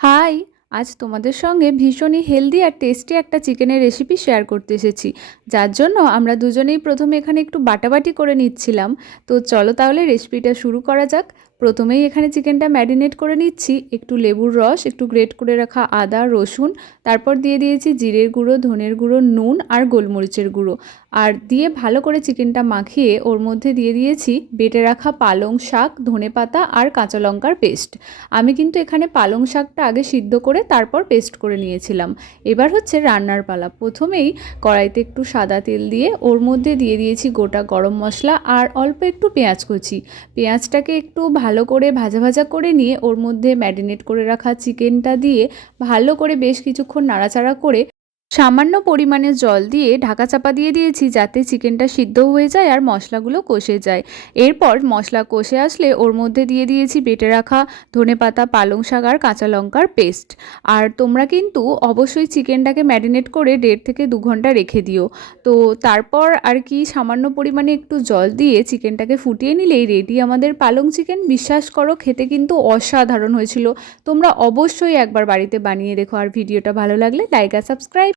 High! আজ তোমাদের সঙ্গে ভীষণই হেলদি আর টেস্টি একটা চিকেনের রেসিপি শেয়ার করতে এসেছি। যার জন্য আমরা দুজনেই প্রথমে এখানে একটু বাটাবাটি করে নিচ্ছিলাম। তো চলো তাহলে রেসিপিটা শুরু করা যাক। প্রথমেই এখানে চিকেনটা ম্যারিনেট করে নিচ্ছি। একটু লেবুর রস, একটু গ্রেট করে রাখা আদা, রসুন, তারপর দিয়ে দিয়েছি জিরের গুঁড়ো, ধনের গুঁড়ো, নুন আর গোলমরিচের গুঁড়ো। আর দিয়ে ভালো করে চিকেনটা মাখিয়ে ওর মধ্যে দিয়ে দিয়েছি বেটে রাখা পালং শাক, ধনেপাতা আর কাঁচা লঙ্কার পেস্ট। আমি কিন্তু এখানে পালং শাকটা আগে সিদ্ধ করে তারপর পেস্ট করে নিয়েছিলাম। এবার হচ্ছে রান্নার পালা। প্রথমেই কড়াইতে একটু সাদা তেল দিয়ে ওর মধ্যে দিয়ে দিয়েছি গোটা গরম মশলা আর অল্প একটু পেঁয়াজ কুচি। পেঁয়াজটাকে একটু ভালো করে ভাজা ভাজা করে নিয়ে ওর মধ্যে ম্যারিনেট করে রাখা চিকেনটা দিয়ে ভালো করে বেশ কিছুক্ষণ নাড়াচাড়া করে সামান্য পরিমাণে জল দিয়ে ঢাকা চাপা দিয়ে দিয়েছি, যাতে চিকেনটা সিদ্ধ হয়ে যায় আর মশলাগুলো কষে যায়। এরপর মশলা কষে আসলে ওর মধ্যে দিয়ে দিয়েছি বেটে রাখা ধনেপাতা, পালং শাক আর কাঁচা লঙ্কার পেস্ট। আর তোমরা কিন্তু অবশ্যই চিকেনটাকে ম্যারিনেট করে 1.5 থেকে 2 ঘন্টা রেখে দিও। তো তারপর আর কি সামান্য পরিমাণে একটু জল দিয়ে চিকেনটাকে ফুটিয়ে নিলেই রেডি আমাদের পালং চিকেন। বিশ্বাস করো, খেতে কিন্তু অসাধারণ হয়েছিল। তোমরা অবশ্যই একবার বাড়িতে বানিয়ে দেখো। আর ভিডিওটা ভালো লাগলে লাইক আর সাবস্ক্রাইব